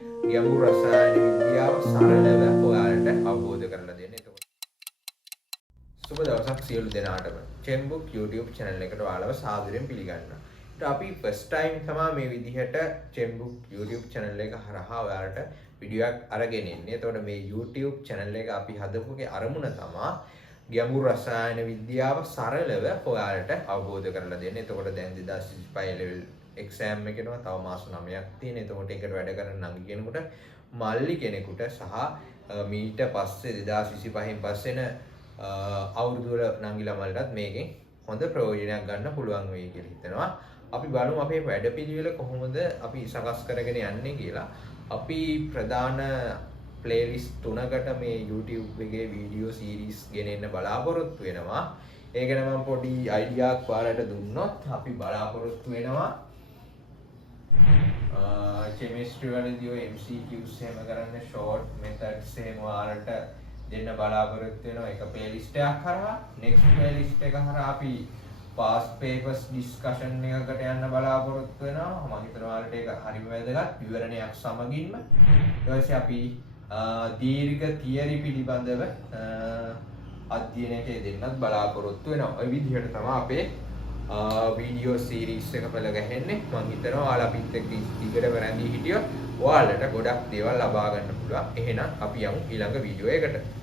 ගැඹුරු රසායන විද්‍යාව සරලව ඔයාලට අවබෝධ කරලා දෙන්න. එතකොට සුබ දවසක් සියලු දෙනාටම. චෙම්බුක් YouTube channel එකට ඔයාලව සාදරයෙන් පිළිගන්නවා. අපි ෆස්ට් ටයිම් තමයි මේ විදිහට චෙම්බුක් YouTube channel එක හරහා ඔයාලට වීඩියෝ එකක් අරගෙන ඉන්නේ. එතකොට මේ YouTube channel එක අපි හදපුගේ අරමුණ තමයි ගැඹුරු රසායන විද්‍යාව සරලව ඔයාලට අවබෝධ කරලා දෙන්න. එතකොට දැන් 2025 level exam එකේනවා තව මාස 9ක් තියෙන. එතකොට ඒකට වැඩ කරන නංගි කෙනෙකුට මල්ලි කෙනෙකුට සහ මීට පස්සේ 2025න් පස්සේන අවුරුදු වල නංගි ළමයිලටත් මේකෙන් හොඳ ප්‍රයෝජනයක් ගන්න පුළුවන් වෙයි කියලා හිතනවා. අපි බලමු අපේ වැඩපිළිවෙල කොහොමද අපි සකස් කරගෙන යන්නේ කියලා. අපි ප්‍රධාන ප්ලේලිස්ට් තුනකට මේ YouTube එකේ වීඩියෝ සීරීස් ගෙනෙන්න බලාපොරොත්තු වෙනවා. ඒක ගැන මම පොඩි අයිඩියාවක් ඔයාලට දුන්නොත් අපි බලාපොරොත්තු වෙනවා කෙමිස්ට්‍රි වලදී ඔය MCQs එහෙම කරන්න ෂෝට් මෙතඩ්ස් එහෙම ඔයාලට දෙන්න බලාපොරොත්තු වෙනවා එක ප්ලේලිස්ට් එකක් හරහා. next ප්ලේලිස්ට් එක හරහා අපි past papers discussion එකකට යන්න බලාපොරොත්තු වෙනවා. මම හිතනවා ඔයාලට ඒක හරිම වැදගත් විවරණයක් සමගින්ම. ඊට පස්සේ අපි දීර්ඝ තියරි පිළිබඳව අධ්‍යයනයක දෙන්නත් බලාපොරොත්තු වෙනවා. ওই විදිහට තමයි අපේ වීඩියෝ සීරීස් එක පළ ගහන්නේ. මම හිතනවා ඔයාලා අපිත් එක්ක ඉදිරියට වැරදි හිටියොත් ඔයාලට ගොඩක් දේවල් ලබා ගන්න පුළුවන්. එහෙනම් අපි යමු ඊළඟ වීඩියෝ එකට.